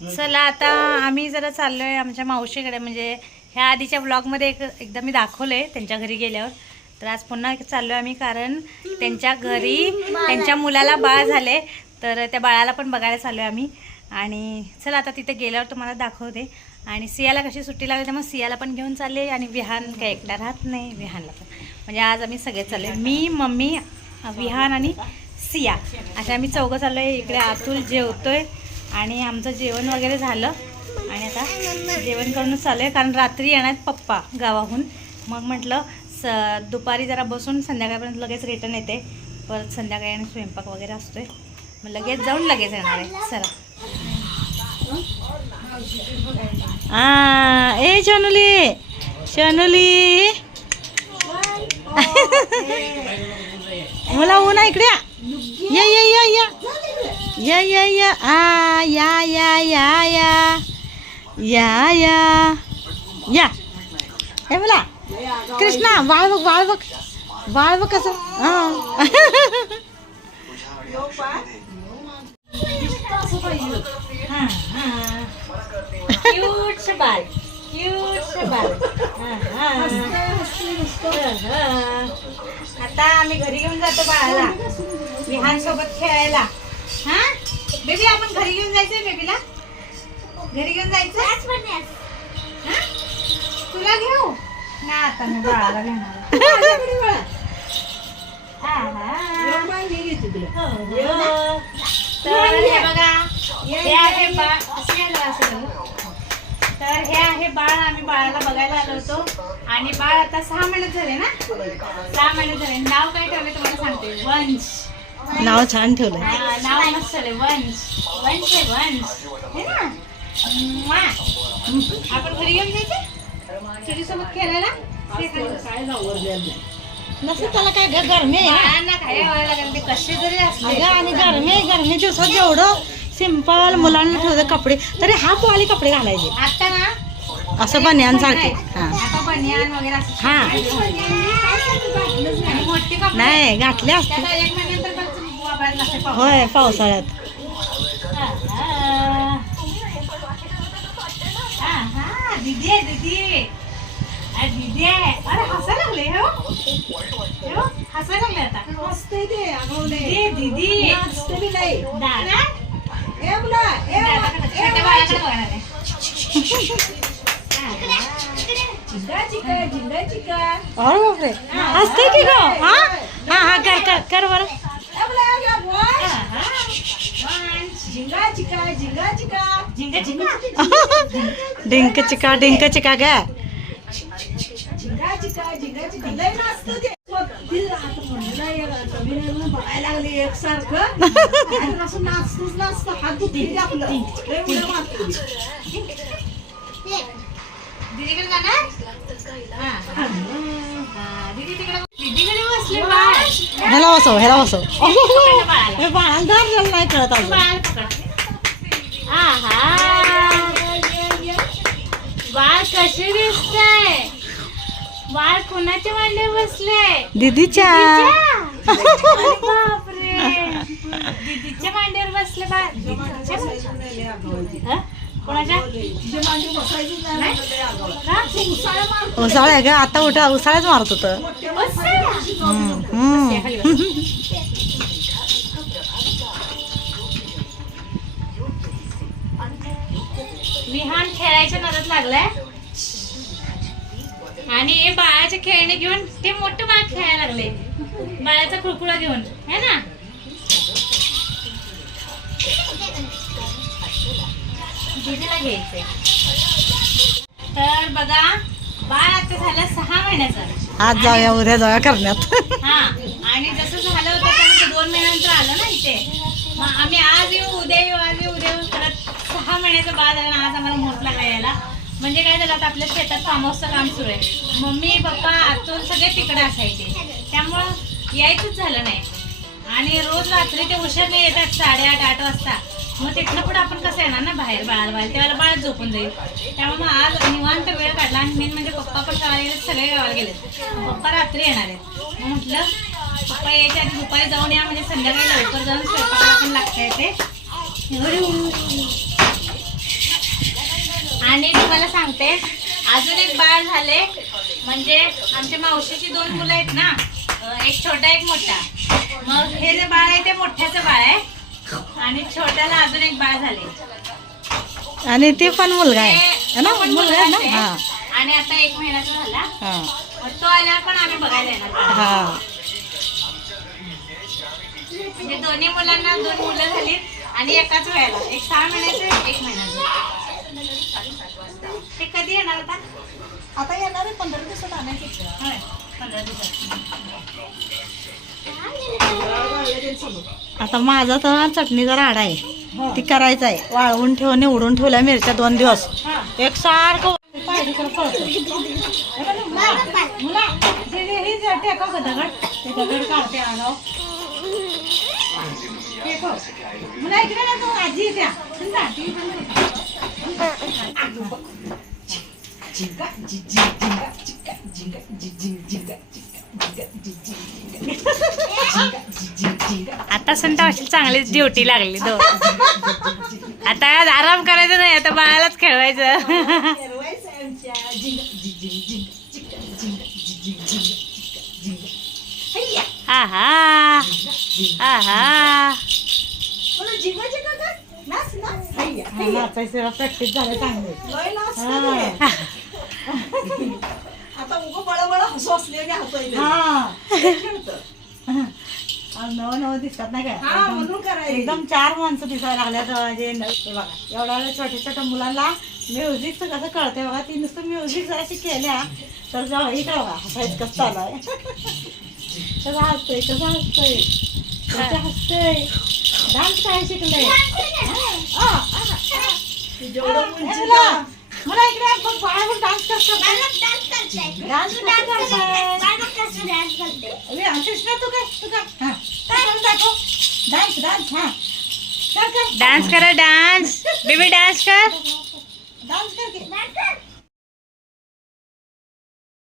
चला आता आम्ही जरा चाललोय आमच्या मावशीकडे. म्हणजे ह्या आधीच्या ब्लॉगमध्ये एक एकदा मी दाखवलंय त्यांच्या घरी गेल्यावर. तर आज पुन्हा चाललोय आम्ही कारण त्यांच्या घरी त्यांच्या मुलाला बाळ झाले तर त्या बाळाला पण बघायला चाललोय आम्ही. आणि चला आता तिथे गेल्यावर तुम्हाला दाखवते. आणि सियाला कशी सुट्टी लागली त्यामुळे सियाला पण घेऊन चालले. आणि विहान काय एकटा राहत नाही विहानला पण. म्हणजे आज आम्ही सगळे चालले मी मम्मी विहान आणि सिया. अशा आम्ही चौघं चाललो आहे इकडे अतुल जेवतोय. आणि आमचं जेवण वगैरे झालं. आणि आता जेवण करूनच चालेल आहे कारण रात्री येणार आहेत पप्पा गावाहून. मग म्हटलं स दुपारी जरा बसून संध्याकाळपर्यंत लगेच रिटर्न येते. परत संध्याकाळी आणि स्वयंपाक वगैरे असतोय. मग लगेच जाऊन लगेच येणार आहे. चला. आ ए शनुली! शनुली! मला ऊन इकडे या या या या. या या या आ या या या या या या या हे मला कृष्णा बाळ बघ बाळ बघ बाळ बघ कसं हा क्यूट बाळ क्यूट बाळ आता आम्ही घरी घेऊन जातो बाळाला. विहान सोबत खेळायला. हा? बेबी आपण घरी घेऊन जायचंय बेबीला घरी घेऊन जायचं? हा? तुला घेऊ? ना आता मी बाळाला घेणार. हो, हो. तर हे बघा हे आहे बाळ. तर हे आहे बाळ आम्ही बाळाला बघायला आलो होतो. आणि बाळ आता सहा महिन्यात झाले ना? सहा महिन्यात झाले. नाव काय ठेवले तुम्हाला सांगते? वंश. नाव छान ठेवलंय. हा, नाव वंश. वंश वंश. हे. आपण घरी घेऊन जायचं? तुझ्यासोबत खेळायला. नसतं त्याला काय गरमी आहे. कसे जरी असले अगं आणि गरमी आहे गरमी दिवसात जेवढं सिंपल मुलांना ठेवते कपडे तरी हाफ वाले कपडे घालायचे. आता ना? असं बनियान सारखे हा. बनियान वगैरे हा. नाही घातले असते. होय पावसाळ्यात. अरे बापरे. असते की ग? हा? हा हा कर कर कर बरं आहा. झिंगा झिंगा डिंक चिका. डिंक चिका ग. दीदीकडे ह्याला बसव ह्याला बसव. हे बाळाला धार झालं नाही कळत अजून. बाळ पकड. आहा. बाळ कसे दिसतंय? बाळ कोणाच्या मांडीवर बसले दीदीच्या. दीदीच्या? मांडीवर बसले बाळ. दीदीच्या? मांडीवर? कोणाच्या? नाही? का? उसाळ आहे ग आता उठा उसाळच मारत होतं. लागलाय. आणि हे बाळाचे खेळणे घेऊन ते मोठं बाळ खेळायला लागले. बाळाचा खुळखुळा घेऊन है ना? दीदीला घ्यायचंय. तर बघा बाळ आता झालं सहा महिन्याचं. आज जाऊया उद्या जाऊया करण्यात. हा आणि जसं झालं होतं त्यानंतर दोन महिन्यानंतर आलं ना इथे. मग आम्ही आज येऊ उद्या येऊ आज येऊ उद्या येऊ. परत सहा महिन्याचं बाद आहे ना आज आम्हाला लागला यायला. म्हणजे काय झालं आता आपल्या शेतात फार्म काम सुरू आहे. मम्मी पप्पा आतून सगळे तिकडे असायचे. त्यामुळं यायचंच झालं नाही. आणि रोज रात्री ते उशीरने येतात साडेआठ आठ वाजता. मग तिथनं पुढे आपण कसं येणार ना बाहेर बाळाला बाहेर त्यावेळेला बाळ झोपून जाईल. त्यामुळे मग आज निवांत वेळ काढला आणि मेन म्हणजे पप्पा पण गावाला गेले सगळे गावाला गेले पप्पा रात्री येणार आहेत. मग म्हटलं पप्पा यायच्या आधी दुपारी जाऊन या म्हणजे संध्याकाळी लवकर जाऊन स्वयंपाकाला पण लागता येते. सांगते अजून एक बाळ झाले म्हणजे आमच्या मावशीची दोन मुलं आहेत ना एक छोटा एक मोठा. मग हे जे बाळ आहे ते मोठ्याचं बाळ आहे. आणि छोट्याला अजून एक बाळ झाले. आणि ते पण मुलगा आहे. है ना? मुलगा ना? हा. आणि आता एक महिन्याचा झाला. हा. तो आल्यावर पण आम्ही बघायला येणार. हा. म्हणजे दोन्ही मुलांना दोन मुलं झाली आणि एकाच वेळेला. एक सहा महिन्याचं एक महिन्याचं ते कधी येणार आता आता येणार आहे पंधरा दिवसात आणायचं होय पंधरा दिवसात आता माझा तर चटणीचा राडा आहे. ती करायचं आहे. वाळवून ठेवून निवडून ठेवल्या मिरच्या दोन दिवस. एक सारखं आजी आता संता अशी चांगलीच ड्युटी लागली दो आता आज आराम करायचा नाही आता बाळालाच खेळवायचं. आहा आहा नाचायचं प्रॅक्टिस झालं चांगली. हा. बळबळ हसू असले हसायले हा. नवं नवं दिसतात नाही काय हा म्हणून करायचं एकदम चार माणसं दिसायला लागल्यात म्हणजे न- हे बघा एवढ्या वेळेस छोट्या छोट्या मुलांना म्युझिकचं कसं कळतंय बघा ती नुसतं म्युझिक जराशी केल्या तर जेव्हा इकडे बघा हसायचं कसं चालू आहे कसं हसतंय कसं हसतंय? कसं हसतंय? डान्स काय शिकलंय? आ, आ, आ. जेवढं उंची मुला, इकडे बघ बाळावर डान्स करतो डान्स अरे कृष्णा तू काय तू काय हा काय दाखव डान्स डान्स हा कर कर डान्स. करा डान्स बेबी डान्स कर. डान्स कर की